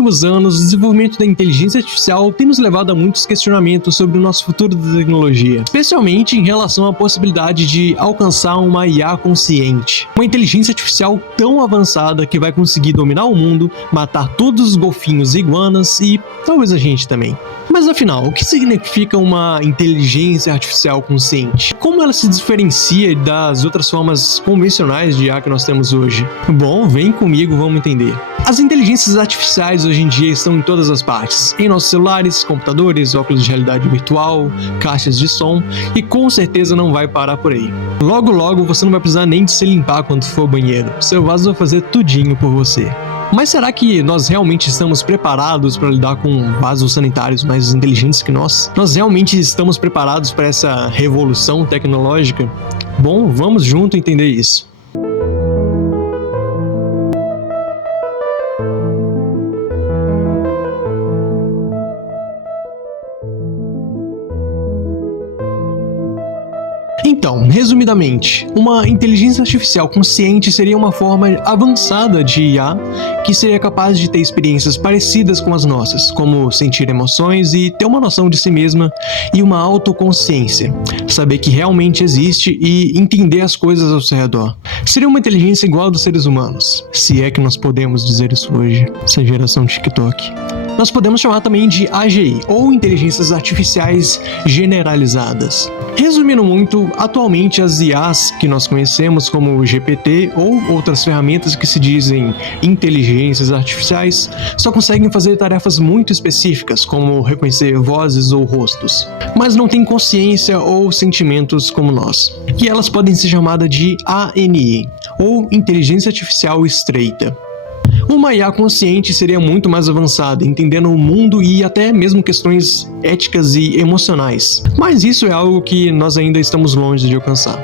últimos anos, o desenvolvimento da inteligência artificial tem nos levado a muitos questionamentos sobre o nosso futuro da tecnologia, especialmente em relação à possibilidade de alcançar uma IA consciente, uma inteligência artificial tão avançada que vai conseguir dominar o mundo, matar todos os golfinhos e iguanas e talvez a gente também. Mas afinal, o que significa uma inteligência artificial consciente? Como ela se diferencia das outras formas convencionais de IA que nós temos hoje? Bom, vem comigo, vamos entender. As inteligências artificiais hoje em dia estão em todas as partes, em nossos celulares, computadores, óculos de realidade virtual, caixas de som, e com certeza não vai parar por aí. Logo logo você não vai precisar nem de se limpar quando for ao banheiro, seu vaso vai fazer tudinho por você. Mas será que nós realmente estamos preparados para lidar com vasos sanitários mais inteligentes que nós? Nós realmente estamos preparados para essa revolução tecnológica? Bom, vamos junto entender isso. Então, resumidamente, uma inteligência artificial consciente seria uma forma avançada de IA que seria capaz de ter experiências parecidas com as nossas, como sentir emoções e ter uma noção de si mesma e uma autoconsciência, saber que realmente existe e entender as coisas ao seu redor. Seria uma inteligência igual dos seres humanos, se é que nós podemos dizer isso hoje, essa geração TikTok. Nós podemos chamar também de AGI, ou Inteligências Artificiais Generalizadas. Resumindo muito, atualmente as IAs que nós conhecemos como o GPT ou outras ferramentas que se dizem inteligências artificiais só conseguem fazer tarefas muito específicas, como reconhecer vozes ou rostos, mas não têm consciência ou sentimentos como nós. E elas podem ser chamadas de ANI, ou Inteligência Artificial Estreita. Uma IA consciente seria muito mais avançada, entendendo o mundo e até mesmo questões éticas e emocionais. Mas isso é algo que nós ainda estamos longe de alcançar.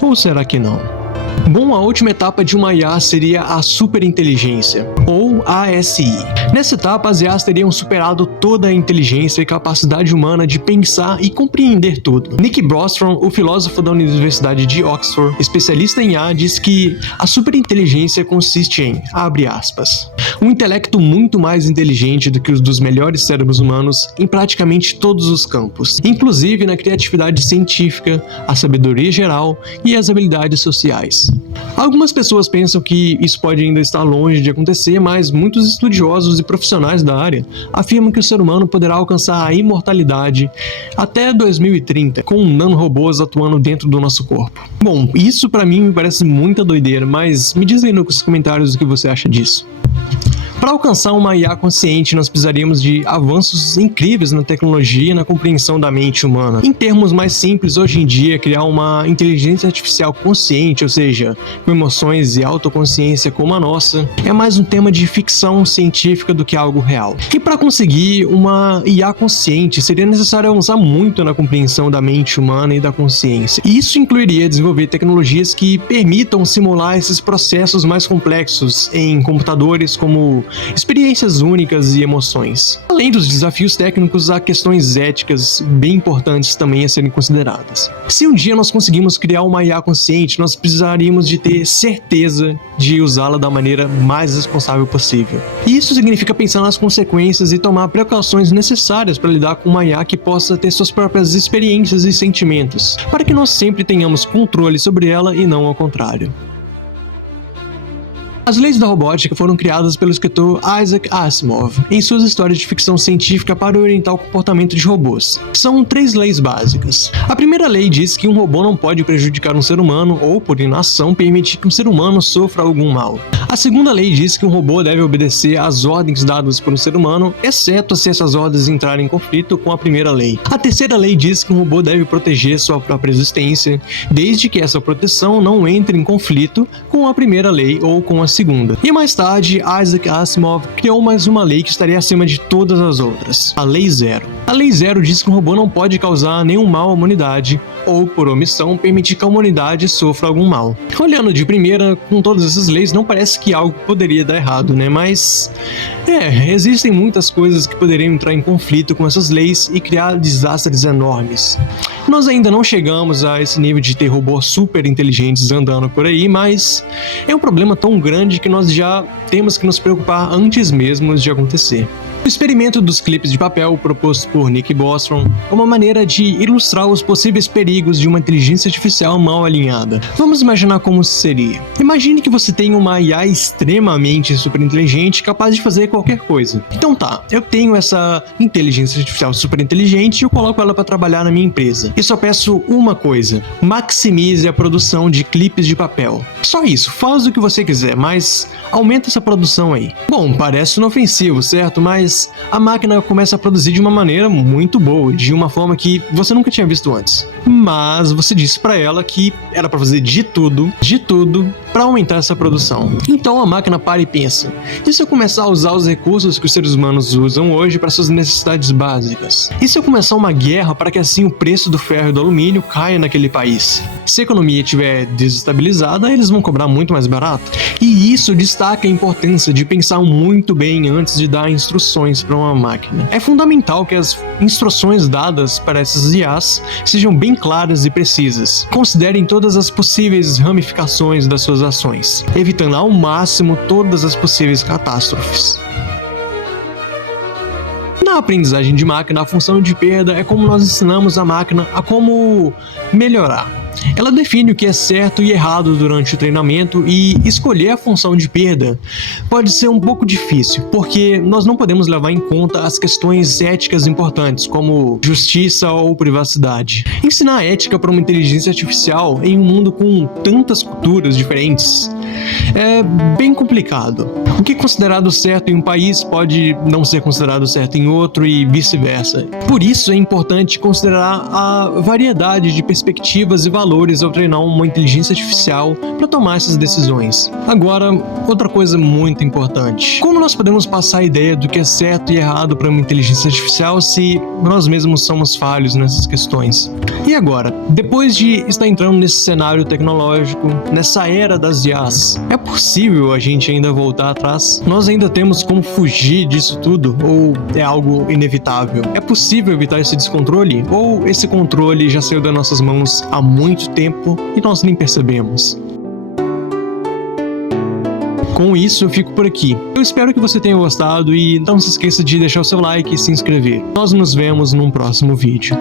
Ou será que não? Bom, a última etapa de uma IA seria a superinteligência, ou ASI. Nessa etapa, as IAs teriam superado toda a inteligência e capacidade humana de pensar e compreender tudo. Nick Bostrom, o filósofo da Universidade de Oxford, especialista em IA, diz que a superinteligência consiste em, abre aspas, um intelecto muito mais inteligente do que os dos melhores cérebros humanos em praticamente todos os campos, inclusive na criatividade científica, a sabedoria geral e as habilidades sociais. Algumas pessoas pensam que isso pode ainda estar longe de acontecer, mas muitos estudiosos e profissionais da área afirmam que o ser humano poderá alcançar a imortalidade até 2030, com nanorobôs atuando dentro do nosso corpo. Bom, isso pra mim me parece muita doideira, mas me diz aí nos comentários o que você acha disso. Para alcançar uma IA consciente, nós precisaríamos de avanços incríveis na tecnologia e na compreensão da mente humana. Em termos mais simples, hoje em dia, criar uma inteligência artificial consciente, ou seja, com emoções e autoconsciência como a nossa, é mais um tema de ficção científica do que algo real. E para conseguir uma IA consciente, seria necessário avançar muito na compreensão da mente humana e da consciência. E isso incluiria desenvolver tecnologias que permitam simular esses processos mais complexos em computadores, como experiências únicas e emoções. Além dos desafios técnicos, há questões éticas bem importantes também a serem consideradas. Se um dia nós conseguimos criar uma IA consciente, nós precisaríamos de ter certeza de usá-la da maneira mais responsável possível. E isso significa pensar nas consequências e tomar precauções necessárias para lidar com uma IA que possa ter suas próprias experiências e sentimentos, para que nós sempre tenhamos controle sobre ela e não ao contrário. As leis da robótica foram criadas pelo escritor Isaac Asimov em suas histórias de ficção científica para orientar o comportamento de robôs. São 3 leis básicas. A primeira lei diz que um robô não pode prejudicar um ser humano ou, por inação, permitir que um ser humano sofra algum mal. A segunda lei diz que um robô deve obedecer às ordens dadas por um ser humano, exceto se essas ordens entrarem em conflito com a primeira lei. A terceira lei diz que um robô deve proteger sua própria existência, desde que essa proteção não entre em conflito com a primeira lei ou com a segunda. E mais tarde, Isaac Asimov criou mais uma lei que estaria acima de todas as outras, a Lei Zero. A Lei Zero diz que um robô não pode causar nenhum mal à humanidade, ou, por omissão, permitir que a humanidade sofra algum mal. Olhando de primeira, com todas essas leis, não parece que algo poderia dar errado, né? Mas, existem muitas coisas que poderiam entrar em conflito com essas leis e criar desastres enormes. Nós ainda não chegamos a esse nível de ter robôs super inteligentes andando por aí, mas é um problema tão grande grande que nós já temos que nos preocupar antes mesmo de acontecer. O experimento dos clipes de papel proposto por Nick Bostrom é uma maneira de ilustrar os possíveis perigos de uma inteligência artificial mal alinhada. Vamos imaginar como seria. Imagine que você tem uma IA extremamente superinteligente capaz de fazer qualquer coisa. Então tá, eu tenho essa inteligência artificial superinteligente e eu coloco ela para trabalhar na minha empresa. E só peço uma coisa: maximize a produção de clipes de papel. Só isso, faz o que você quiser, mas aumenta essa produção aí. Bom, parece inofensivo, certo? Mas a máquina começa a produzir de uma maneira muito boa, de uma forma que você nunca tinha visto antes. Mas você disse para ela que era para fazer de tudo para aumentar essa produção. Então a máquina para e pensa: e se eu começar a usar os recursos que os seres humanos usam hoje para suas necessidades básicas? E se eu começar uma guerra para que assim o preço do ferro e do alumínio caia naquele país? Se a economia estiver desestabilizada, eles vão cobrar muito mais barato. E isso destaca a importância de pensar muito bem antes de dar instruções para uma máquina. É fundamental que as instruções dadas para essas IAs sejam bem claras e precisas. Considerem todas as possíveis ramificações das suas ações, evitando ao máximo todas as possíveis catástrofes. Na aprendizagem de máquina, a função de perda é como nós ensinamos a máquina a como melhorar. Ela define o que é certo e errado durante o treinamento, e escolher a função de perda pode ser um pouco difícil, porque nós não podemos levar em conta as questões éticas importantes, como justiça ou privacidade. Ensinar ética para uma inteligência artificial em um mundo com tantas culturas diferentes é bem complicado. O que é considerado certo em um país pode não ser considerado certo em outro e vice-versa. Por isso é importante considerar a variedade de perspectivas e valores ao treinar uma inteligência artificial para tomar essas decisões. Agora, outra coisa muito importante: como nós podemos passar a ideia do que é certo e errado para uma inteligência artificial se nós mesmos somos falhos nessas questões? E agora, depois de estar entrando nesse cenário tecnológico, nessa era das IAs, é possível a gente ainda voltar atrás? Nós ainda temos como fugir disso tudo? Ou é algo inevitável? É possível evitar esse descontrole? Ou esse controle já saiu das nossas mãos há muito tempo e nós nem percebemos? Com isso, eu fico por aqui. Eu espero que você tenha gostado e não se esqueça de deixar o seu like e se inscrever. Nós nos vemos num próximo vídeo.